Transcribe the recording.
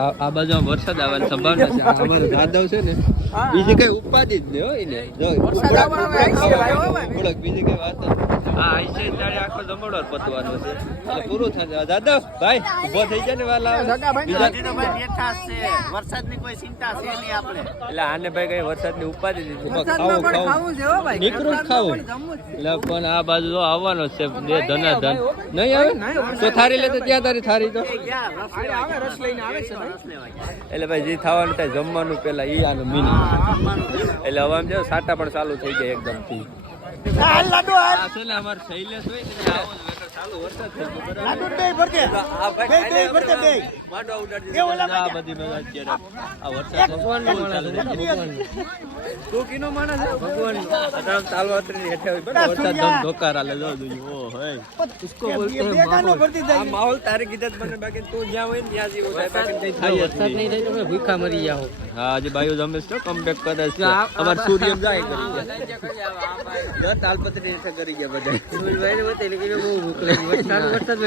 આ બાજુ વરસાદ આવવાની સંભાવના છે. અમારે જાદવ છે ને બીજી કઈ ઉપાધિ જ નહીં હોય ને. બીજી કઈ વાત હા આઈસે તારે આખો જમણો પતવાનો છે એટલે પૂરું થશે. જાદવ ભાઈ ઉભો થઈ જાય ને વાલા વરસાદની કોઈ ચિંતા છે નહીં આપણે. એટલે આને ભાઈ કઈ વરસાદની ઉપાધિ નથી. ખાવું નીકળું જ ખાવું એટલે પણ આ બાજુ તો આવવાનો છે બે ધનાધન નહીં આવે તો થારી લે તો ત્યાં તારી થારી તો એટલે ભાઈ જે થવાનું થાય જમવાનું પેલા ઈ આનું મીનિંગ એટલે હવે આમ જો સાટા પણ ચાલુ થઈ જાય એકદમ થી. અમારે શૈલેષ હોય ને ચાલુ વરસાદ થઈ ગયો. માહોલ તારે કીધા મને બાકી તું જ્યાં હોય ને ત્યાં ભૂખા મરી જાવ. હા હજી બાયુ જમેશ તો કમબેક કરે છે. અમારે સૂર્ય જાય કરી તાલપત્રી કરી ગયા બધા. બહુ ભૂખ લાગી વરસાદ